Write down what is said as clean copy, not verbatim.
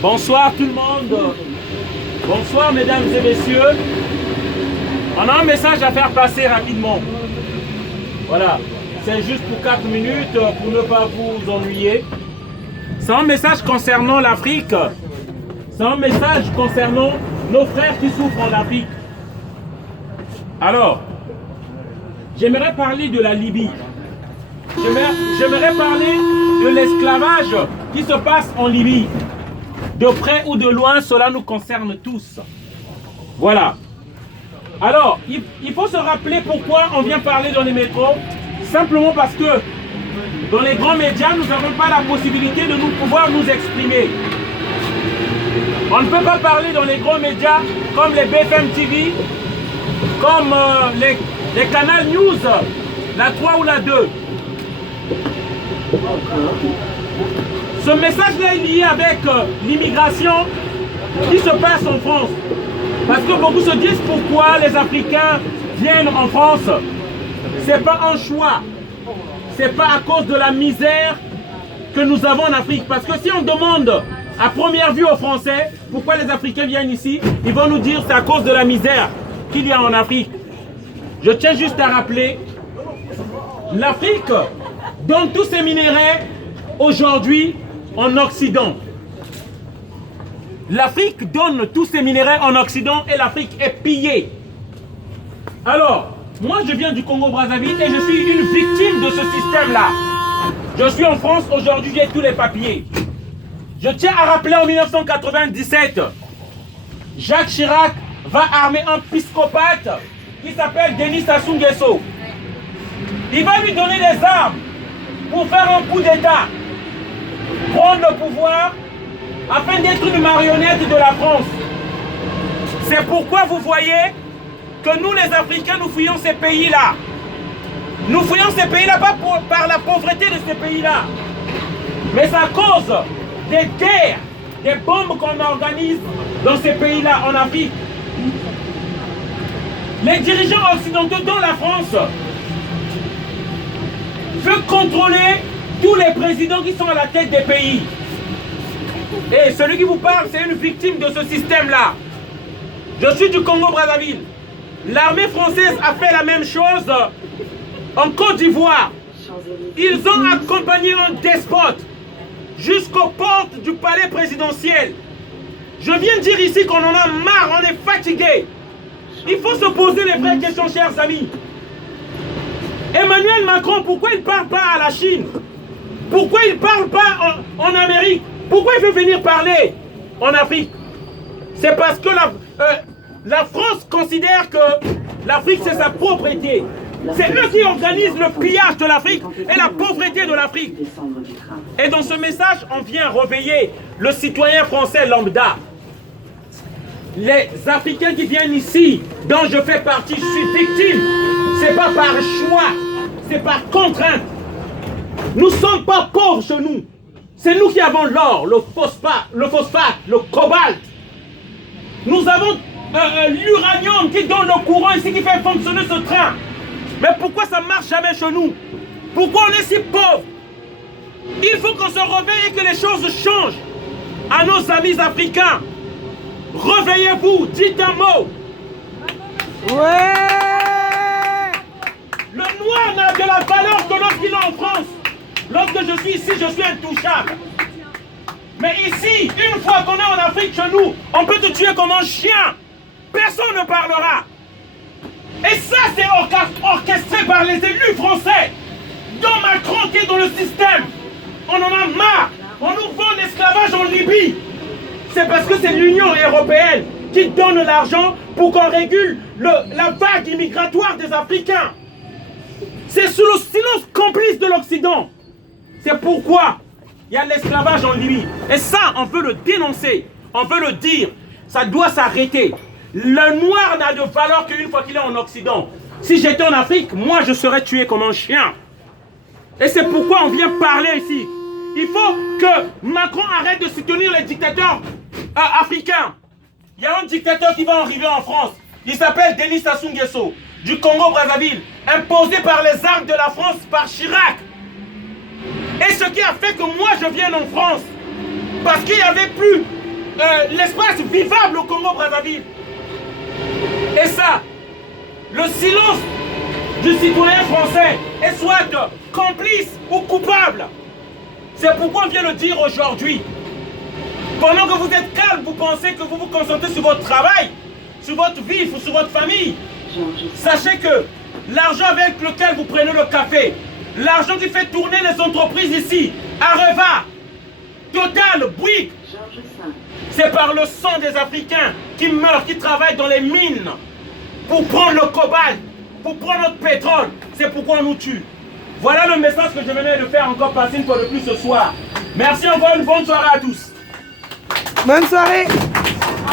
Bonsoir tout le monde. Bonsoir mesdames et messieurs. On a un message à faire passer rapidement. Voilà. C'est juste pour 4 minutes pour ne pas vous ennuyer. C'est un message concernant l'Afrique. C'est un message concernant nos frères qui souffrent en Afrique. Alors, j'aimerais parler de la Libye. J'aimerais parler de l'esclavage qui se passe en Libye. De près ou de loin, cela nous concerne tous. Voilà. Alors, il faut se rappeler pourquoi on vient parler dans les métros. Simplement parce que dans les grands médias, nous n'avons pas la possibilité de pouvoir nous exprimer. On ne peut pas parler dans les grands médias comme les BFM TV, comme les canals News, la 3 ou la 2. Ce message-là est lié avec l'immigration qui se passe en France. Parce que beaucoup se disent pourquoi les Africains viennent en France. C'est pas un choix. C'est pas à cause de la misère que nous avons en Afrique. Parce que si on demande à première vue aux Français pourquoi les Africains viennent ici, ils vont nous dire c'est à cause de la misère qu'il y a en Afrique. Je tiens juste à rappeler, l'Afrique donne tous ses minéraux aujourd'hui en Occident. L'Afrique donne tous ses minéraux en Occident et l'Afrique est pillée. Alors, moi je viens du Congo-Brazzaville et je suis une victime de ce système-là. Je suis en France aujourd'hui, j'ai tous les papiers. Je tiens à rappeler en 1997, Jacques Chirac va armer un psychopathe qui s'appelle Denis Sassou Nguesso. Il va lui donner les armes pour faire un coup d'État, prendre le pouvoir afin d'être une marionnette de la France. C'est pourquoi vous voyez que nous les Africains, nous fuyons ces pays-là. Nous fuyons ces pays-là pas par la pauvreté de ces pays-là, mais à cause des guerres, des bombes qu'on organise dans ces pays-là en Afrique. Les dirigeants occidentaux, dont la France, veulent contrôler tous les présidents qui sont à la tête des pays. Et celui qui vous parle, c'est une victime de ce système-là. Je suis du Congo-Brazzaville. L'armée française a fait la même chose en Côte d'Ivoire. Ils ont accompagné un despote jusqu'aux portes du palais présidentiel. Je viens dire ici qu'on en a marre, on est fatigué. Il faut se poser les vraies questions, chers amis. Emmanuel Macron, pourquoi il ne parle pas à la Chine? Pourquoi il ne parle pas en Amérique? Pourquoi il veut venir parler en Afrique? C'est parce que la France considère que l'Afrique c'est sa propriété. C'est eux qui organisent le pillage de l'Afrique et la pauvreté de l'Afrique. Et dans ce message, on vient réveiller le citoyen français lambda. Les Africains qui viennent ici, dont je fais partie, je suis victime. C'est pas par choix, c'est par contrainte. Nous ne sommes pas pauvres chez nous. C'est nous qui avons l'or, le phosphate, le cobalt. Nous avons l'uranium qui donne le courant ici, qui fait fonctionner ce train. Mais pourquoi ça ne marche jamais chez nous? Pourquoi on est si pauvres? Il faut qu'on se réveille et que les choses changent. À nos amis africains, réveillez-vous, dites un mot. Ouais! Le noir n'a de la valeur que lorsqu'il est en France. Lorsque je suis ici, je suis intouchable. Mais ici, une fois qu'on est en Afrique chez nous, on peut te tuer comme un chien. Personne ne parlera. Et ça, c'est orchestré par les élus français. Dont Macron qui est dans le système. On en a marre. On nous vend l'esclavage en Libye. C'est parce que c'est l'Union européenne qui donne l'argent pour qu'on régule la vague immigratoire des Africains. C'est sous le silence complice de l'Occident. C'est pourquoi il y a l'esclavage en Libye. Et ça, on veut le dénoncer. On veut le dire. Ça doit s'arrêter. Le noir n'a de valeur qu'une fois qu'il est en Occident. Si j'étais en Afrique, moi je serais tué comme un chien. Et c'est pourquoi on vient parler ici. Il faut que Macron arrête de soutenir les dictateurs africains. Il y a un dictateur qui va arriver en France. Il s'appelle Denis Sassou Nguesso, du Congo-Brazzaville, imposé par les armes de la France par Chirac. Et ce qui a fait que moi je vienne en France, parce qu'il n'y avait plus l'espace vivable au Congo-Brazzaville. Et ça, le silence du citoyen français est soit complice ou coupable. C'est pourquoi on vient le dire aujourd'hui. Pendant que vous êtes calme, vous pensez que vous vous concentrez sur votre travail, sur votre vie ou sur votre famille. Sachez que l'argent avec lequel vous prenez le café, l'argent qui fait tourner les entreprises ici, Areva, Total, Bouygues, c'est par le sang des Africains qui meurent, qui travaillent dans les mines pour prendre le cobalt, pour prendre notre pétrole. C'est pourquoi on nous tue. Voilà le message que je venais de faire encore passer une fois de plus ce soir. Merci encore, une bonne soirée à tous. Bonne soirée.